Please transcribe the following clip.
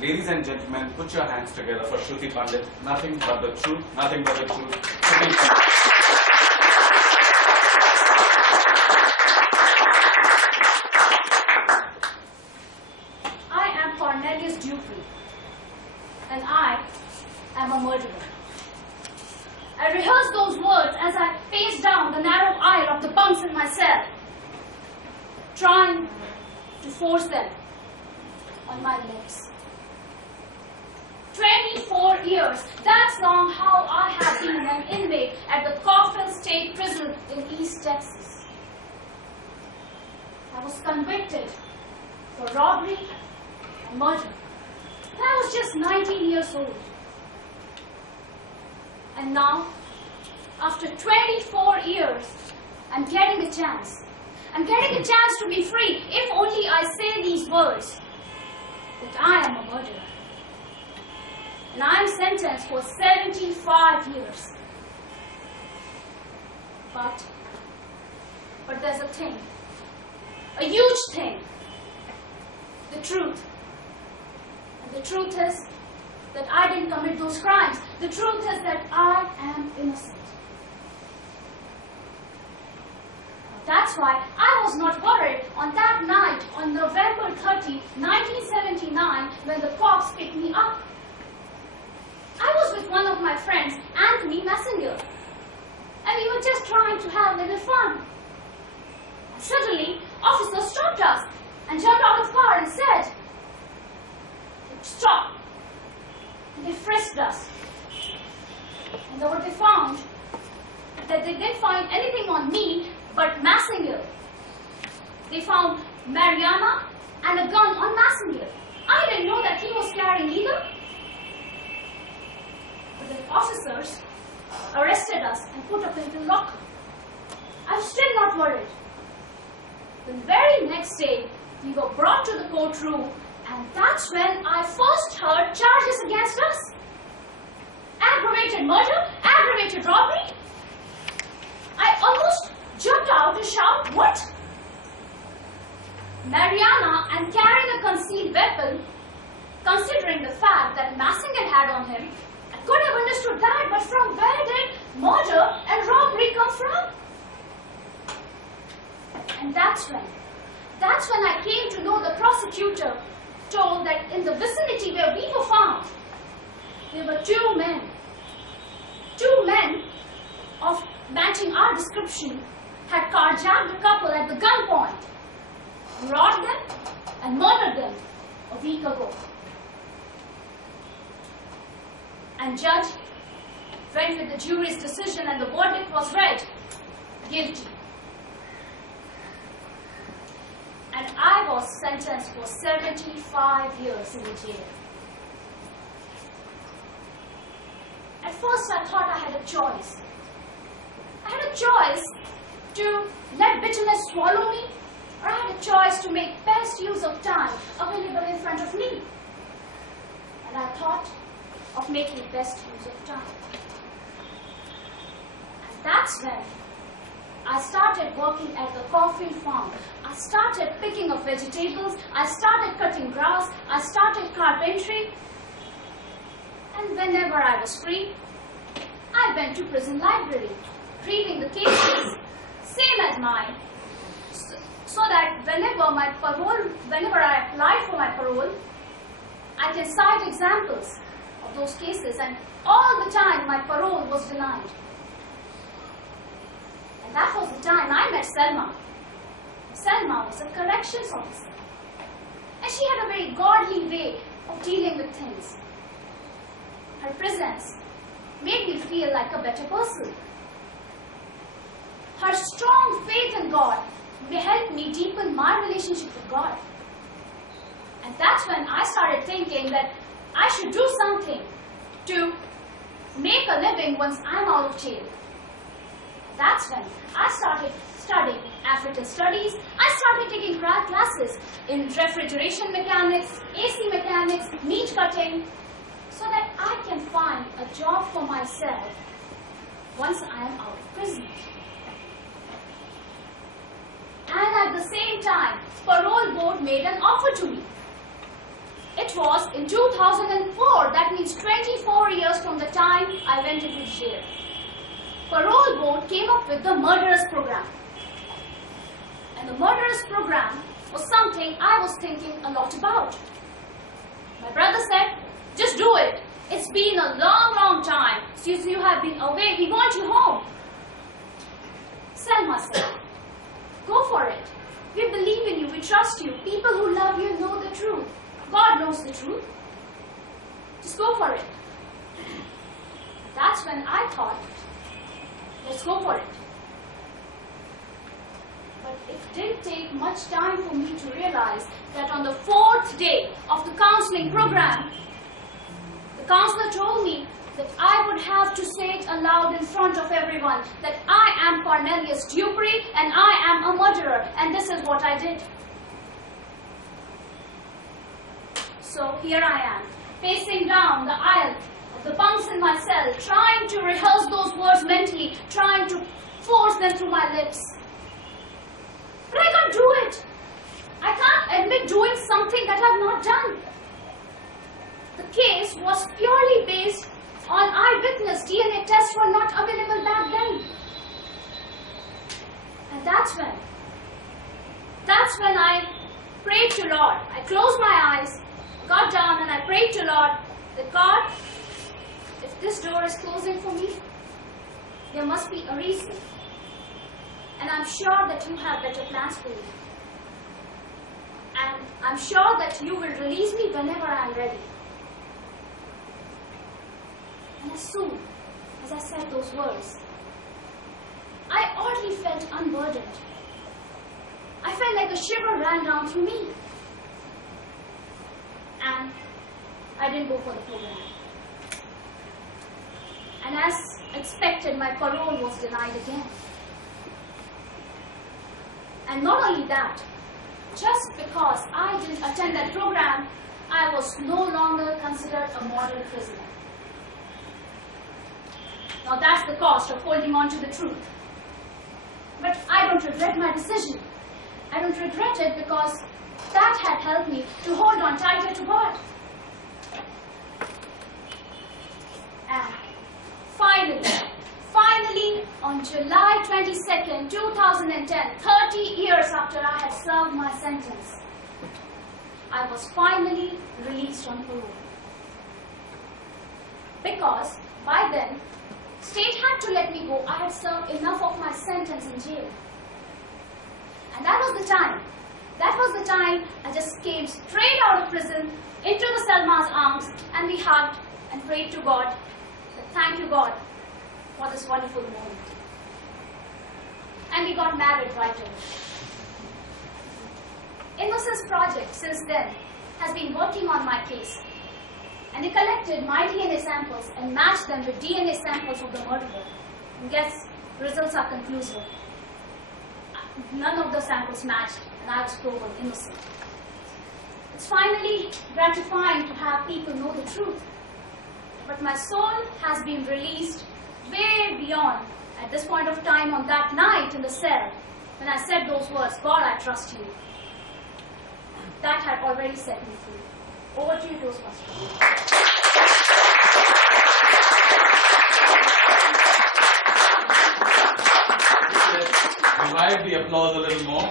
Ladies and gentlemen, put your hands together for Shruti Pandit. Nothing but the truth, nothing but the truth. Shruti Pandit. And I am a murderer. I rehearsed those words as I paced down the narrow aisle of the bunks in my cell, trying to force them on my lips. 24 years, that's long how I have been an inmate at the Coffin State Prison in East Texas. I was convicted for robbery and murder. I was just 19 years old. And now, after 24 years, I'm getting a chance. I'm getting a chance to be free if only I say these words, that I am a murderer. And I'm sentenced for 75 years. But there's a thing, a huge thing, the truth. The truth is that I didn't commit those crimes. The truth is that I am innocent. That's why I was not worried on that night on November 30, 1979, when the cops picked me up. I was with one of my friends, Anthony Messenger, and we were just trying to have a little fun. And suddenly, officers stopped us and jumped out of the car and said, "Stop." And they frisked us. And what they found, that they didn't find anything on me but Messenger. They found marijuana and a gun on Messenger. I didn't know that he was carrying either. But the officers arrested us and put us into locker. I'm still not worried. The very next day, we were brought to the courtroom. And that's when I first heard charges against us. Aggravated murder, aggravated robbery. I almost jumped out to shout, "What?" Marijuana and carrying a concealed weapon, considering the fact that Messenger had on him, I could have understood that, but from where did murder and robbery come from? And that's when I came to know the prosecutor told that in the vicinity where we were found, there were two men of matching our description had carjacked a couple at the gunpoint, robbed them and murdered them a week ago. And judge went with the jury's decision and the verdict was read, guilty. And I was sentenced for 75 years in the jail. At first I thought I had a choice. I had a choice to let bitterness swallow me, or I had a choice to make best use of time available in front of me. And I thought of making best use of time. And that's when I started working at the coffee farm. I started picking up vegetables. I started cutting grass. I started carpentry. And whenever I was free, I went to prison library, reading the cases, same as mine, so that whenever I applied for my parole, I can cite examples of those cases. And all the time, my parole was denied. And that was the time I met Selma. Selma was a corrections officer. And she had a very godly way of dealing with things. Her presence made me feel like a better person. Her strong faith in God helped me deepen my relationship with God. And that's when I started thinking that I should do something to make a living once I'm out of jail. That's when I started studying African studies. I started taking classes in refrigeration mechanics, AC mechanics, meat cutting, so that I can find a job for myself once I am out of prison. And at the same time, parole board made an offer to me. It was in 2004, that means 24 years from the time I went into jail. Parole board came up with the murderous program. And the murderous program was something I was thinking a lot about. My brother said, just do it. It's been a long, long time since you have been away. We want you home. Selma said, go for it. We believe in you. We trust you. People who love you know the truth. God knows the truth. Just go for it. That's when I thought, let's go for it. But it didn't take much time for me to realize that on the 4th day of the counseling program, the counselor told me that I would have to say it aloud in front of everyone, that I am Cornelius Dupree and I am a murderer, and this is what I did. So here I am, pacing down the aisle of the bunks in my cell, trying to rehearse those words mentally, trying to force them through my lips. But I can't do it. I can't admit doing something that I've not done. The case was purely based on eyewitness. DNA tests were not available back then. And that's when I prayed to Lord. I closed my eyes, got down, and I prayed to Lord that God, if this door is closing for me, there must be a reason. And I'm sure that you have better plans for me. And I'm sure that you will release me whenever I'm ready. And as soon as I said those words, I oddly felt unburdened. I felt like a shiver ran down through me. And I didn't go for the program. And as expected, my parole was denied again. And not only that, just because I didn't attend that program, I was no longer considered a model prisoner. Now that's the cost of holding on to the truth. But I don't regret my decision. I don't regret it because that had helped me to hold on tighter to God. And finally, on July 22nd, 2010, 30 years after I had served my sentence, I was finally released on parole. Because by then, state had to let me go. I had served enough of my sentence in jail. And that was the time. I just came straight out of prison into the Selma's arms, and we hugged and prayed to God. Thank you, God, for this wonderful moment. And we got married right away. Innocence Project, since then, has been working on my case. And they collected my DNA samples and matched them with DNA samples of the murderer. And guess, results are conclusive. None of the samples matched, and I was proven innocent. It's finally gratifying to have people know the truth. But my soul has been released way beyond, at this point of time, on that night in the cell, when I said those words, God, I trust you. That had already set me free. Over to you, Toastmaster. Revive the applause a little more.